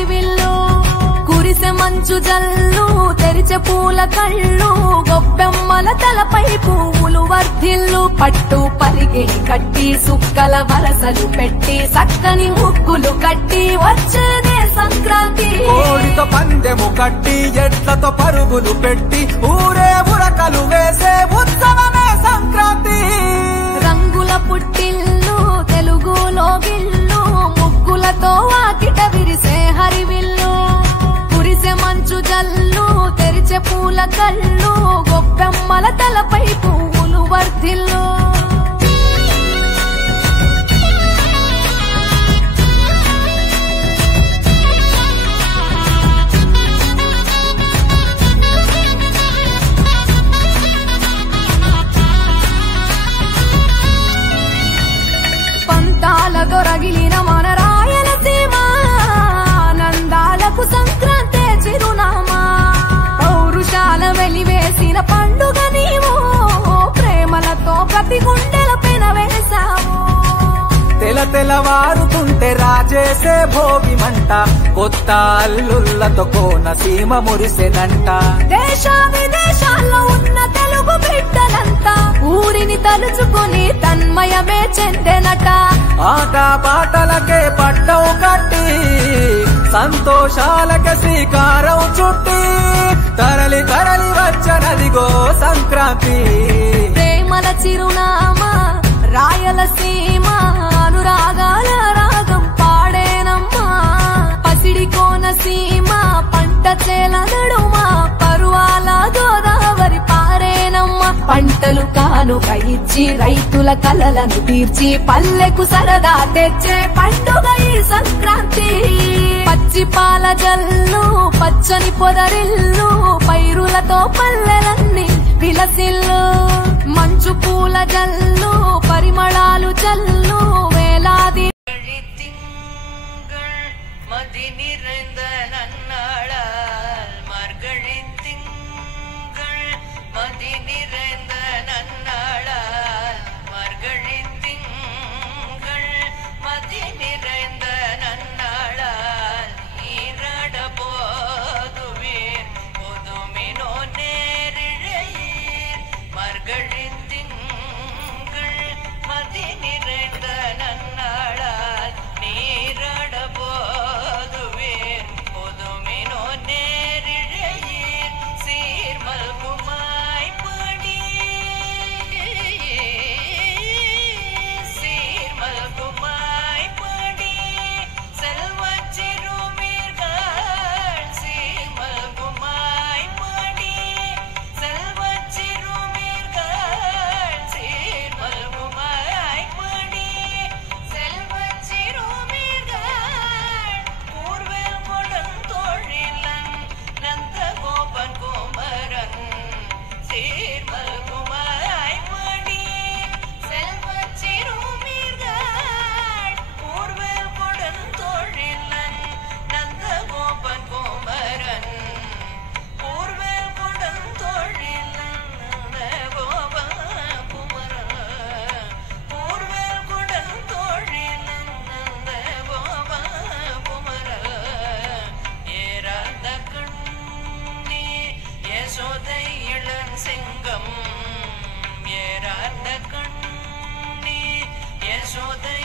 హరివిల్లు కురిసె మంచు జల్లు తెరిచే పూల కళ్ళు గొబ్బెమ్మల తలపై పువ్వులు వర్ధిల్లు పట్టు పరిగే కట్టి సుక్కల వరసలు పెట్టి చక్కని ముగ్గులు కట్టి వచ్చేదే సంక్రాంతి కోడితో పందెము కట్టి ఎడ్లతో పరుగులు పెట్టి ఊరే ఉరకలు వేసే ఉత్సవమే సంక్రాంతి రంగుల పుట్టిల్లు తెలుగులో గిల్లు ముగ్గులతో వాకిట విరిసే హరివిల్లు కురిసె మంచు జల్లు తెరిచే పూల కళ్ళు గొబ్బెమ్మల తలపై పువ్వులు వర్ధిల్లు రగిలిన మన రాయలసీమ ఆనందాలకు సంక్రాంతి చిరునామా పౌరుషాల వెలివేసిన పండుగ నీవు ప్రేమలతో ప్రతి గుండెల పెన వేశావు తెలవారుతుంటే రాజేసే భోగి మంట కొత్త అల్లుళ్లతో కోనసీమ మురిసెనంట దేశ విదేశాల్లో ఉన్న తెలుగు బిడ్డలంతా ఊరిని తలుచుకుని తన్మయమే చెందెనట ఆట పాటలకే పట్టం కట్టి సంతోషాలకే శ్రీకారం చుట్టి తరలి తరలి వచ్చనదిగో సంక్రాంతి ప్రేమల చిరునామా రాయలసీమ అనురాగాల రాగం పాడేనమ్మా పసిడి కోనసీమ పంట చేల నడుమా పరువాల గోదావరి పారేనమ్మా పంటలు కానుక ఇచ్చి రైతుల కలలను తీర్చి పల్లెకు సరదా తెచ్చే పండుగ ఈ సంక్రాంతి పచ్చి పాల జల్లు పచ్చని పొదరిల్లు పైరులతో పల్లెలన్నీ విలసిల్లు మంచు పూల జల్లు పరిమళాలు జల్లు వేలాది மதி நிறைந்த நன்னாளால் மார்கழி திங்கள் மதி நிறைந்த நன்னாளால் மார்கழி திங்கள் மதி நிறைந்த நன்னாளால் ஈரட போதுவீர் பொதுமினோ நேரிழையீர் மார்கழி திங்கள் மதி நிறைந்த நன்னாளால் நீரட போதுவீர் பொதுமினோ நேரிழையீர் சீர்மல்குமாய் படி சீர்மல்குமாய் படி செல்வச் சிறுமீர்கள் சீர்மல்குமாய் படி செல்வச் சிறுமீர்கள் சீர்மல்குமாய் படி செல்வச் சிறுமீர்கள் கூர்வேல் கொடுந்தோழிலன் நந்த கோபன் குமரன் சீர்மல்குமாய் படி செல்வச் சிறுமீர்கள் கூர்வேல் கொடுந்தோழிலன் நந்த கோபன் குமரன் கூர்வேல் கொடுந்தோழிலன் நந்த கோபன் குமரன் கூர்வேல் கொடுந்தோழிலன் நந்த கோபன் குமரன் ஏறாத கண்ணி யசோதை இளஞ்சிங்கம் ஏறாத கண்ணி யசோதை